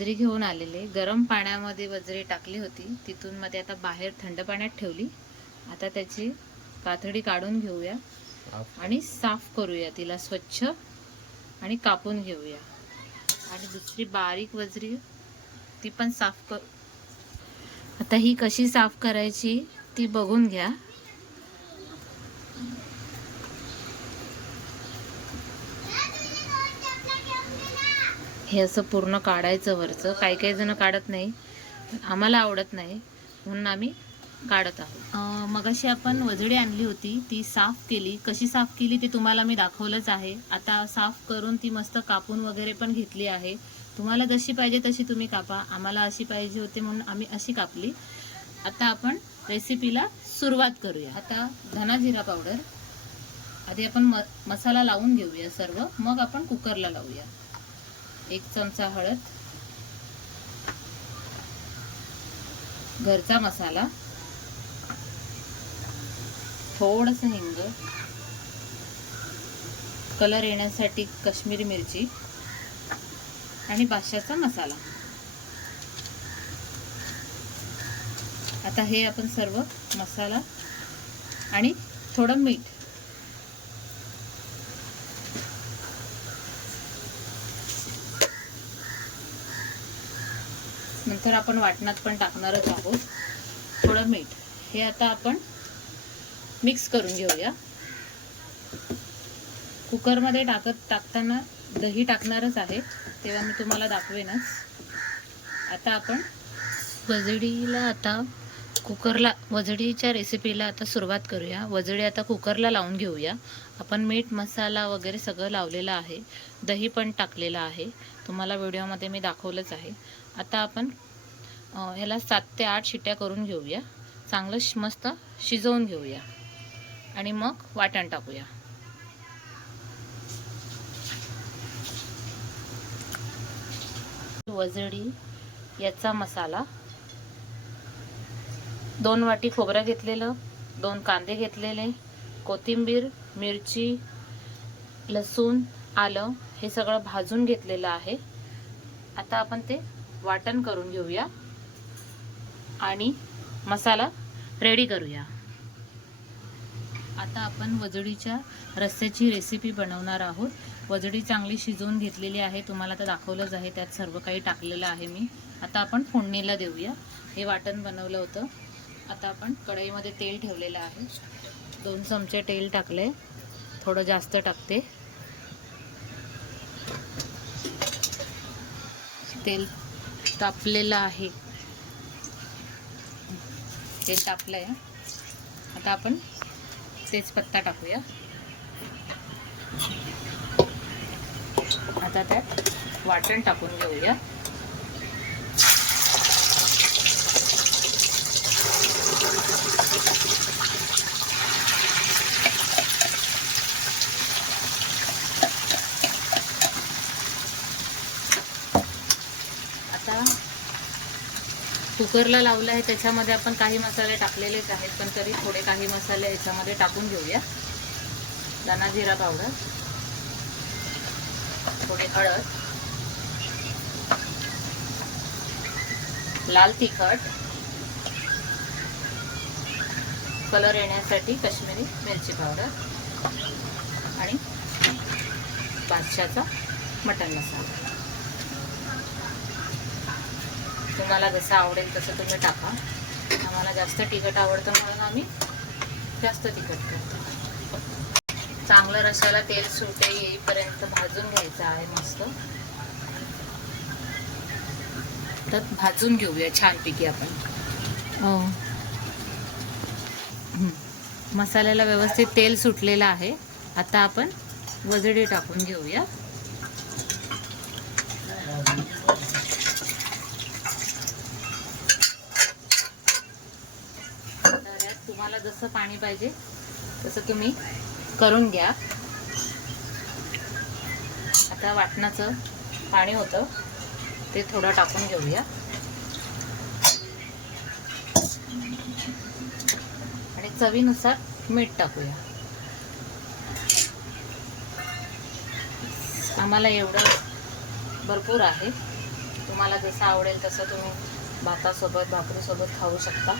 वजरी घेऊन आलेले, गरम पाण्यामध्ये वजरी टाकली होती, तिथून मध्ये आता बाहेर थंड पाण्यात ठेवली. आता त्याची कातडी काढून घेऊया आणि साफ करूया तिला स्वच्छ आणि कापून घेऊया. आणि दुसरी बारीक वजरी ती पण साफ कर. आता ही कशी साफ करायची ती बघून घ्या. हे असं पूर्ण काढायचं वरचं. काही काही जण काढत नाही, आम्हाला आवडत नाही म्हणून आम्ही काढत आहोत. मगाशी आपण वजडी आणली होती, ती साफ केली. कशी साफ केली ते तुम्हाला मी दाखवलंच आहे. आता साफ करून ती मस्त कापून वगैरे पण घेतली आहे. तुम्हाला जशी पाहिजे तशी तुम्ही कापा. आम्हाला अशी पाहिजे होती म्हणून आम्ही अशी कापली. आता आपण रेसिपीला सुरुवात करूया. आता धना जिरा पावडर आधी आपण मसाला लावून घेऊया सर्व, मग आपण कुकरला लावूया. 1 चमचा हळद, घरचा मसाला, थोडंसं हिंग, कलर येण्यासाठी काश्मीरी मिरची आणि बादशाचा मसाला. आता हे आपण सर्व मसाला आणि थोडं मीठ, नंतर आपण वाटणात पण टाकणारच आहोत, थोडं मीठ, हे आता आपण मिक्स करून घेऊया. कुकरमध्ये टाकताना दही टाकणारच आहे, तेव्हा मी तुम्हाला दाखवेनच. आता आपण वजडीच्या रेसिपीला आता सुरुवात करूया. वजडी आता कुकरला लावून घेऊया. आपण मीठ मसाला वगैरे सगळं लावलेलं आहे, दही पण टाकलेलं आहे, तुम्हाला व्हिडिओमध्ये मी दाखवलंच आहे. आता आपण ह्याला 7 ते 8 शिट्ट्या करून घेऊया. चांगलं मस्त शिजवून घेऊया आणि मग वाटण टाकूया. वजडी याचा मसाला, 2 वाटी खोबरं घेतलेलं, 2 कांदे घेतलेले, कोथिंबीर, मिरची, लसूण, आलं हे सगळं भाजून घेतलेलं आहे. आता आपण ते वाटण करून घेऊया आणि मसाला रेडी करूया. आता आपण वजडीच्या रस्स्याची रेसिपी बनवणार आहोत. वजडी चांगली शिजवून घेतलेली आहे, तुम्हाला तर दाखवलंच आहे, त्यात सर्व काही टाकलेलं आहे मी. आता आपण फोडणीला देऊया. हे वाटण बनवलं होतं. आता आपण कढईमध्ये तेल ठेवलेलं आहे, 2 चमचे तेल टाकले, थोडं जास्त टाकते. तेल तापलेलं आहे, तेल तापलंय. आता आपण तेजपत्ता टाकूया. आता त्यात वाटण टाकून घेऊया. आता कुकरला लावलं आहे, त्याच्यामध्ये आपण काही मसाले टाकलेलेच आहेत, पण तरी थोडे काही मसाले याच्यामध्ये टाकून घेऊया. धना जिरा पावडर, थोडी हळद, लाल तिखट, कलर येण्यासाठी काश्मीरी मिरची पावडर आणि बादशाचा मटण मसाला. तुम्हाला जसं आवडेल तसं तुम्ही टाका. आम्हाला जास्त तिखट आवडतं म्हणून आम्ही जास्त तिखट करतो. चांगलं रशाला तेल सुटे येईपर्यंत भाजून घ्यायचं आहे मस्त. तर भाजून घेऊया छानपैकी आपण. मसाल्याला व्यवस्थित तेल सुटलेलं आहे. आता आपण वजडी टाकून घेऊया. तुम्हाला जसं पाणी पाहिजे तसं तुम्ही करून घ्या. आता वाटणाचं पाणी होतं ते थोडं टाकून घेऊया आणि चवीनुसार मीठ टाकूया. आम्हाला एवढं भरपूर आहे, तुम्हाला जसं आवडेल तसं तुम्ही भातासोबत भाकरीसोबत खाऊ शकता.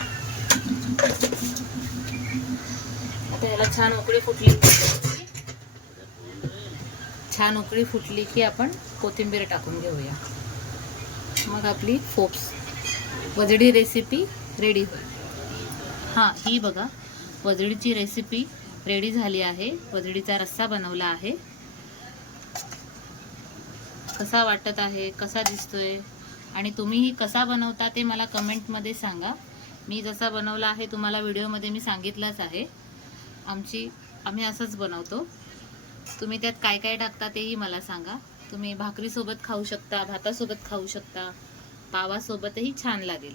आता ह्याला छान उकळी फुटली की आपण कोथिंबीर टाकून घेऊया. मग आपली वजडी रेसिपी रेडी होईल. हां, ही बघा वजडीची रेसिपी रेडी झाली आहे. वजडीचा रस्सा बनवला आहे. कसा वाटत आहे, कसा दिसतोय आणि तुम्हीही कसा बनवता ते मला कमेंटमध्ये सांगा. मी जसा बनवला आहे तुम्हाला व्हिडिओमध्ये मी सांगितलंच आहे. आम्ही असंच बनवतो. तुम्ही त्यात काय काय टाकता तेही मला सांगा. तुम्ही भाकरीसोबत खाऊ शकता, भातासोबत खाऊ शकता, पावासोबतही छान लागेल.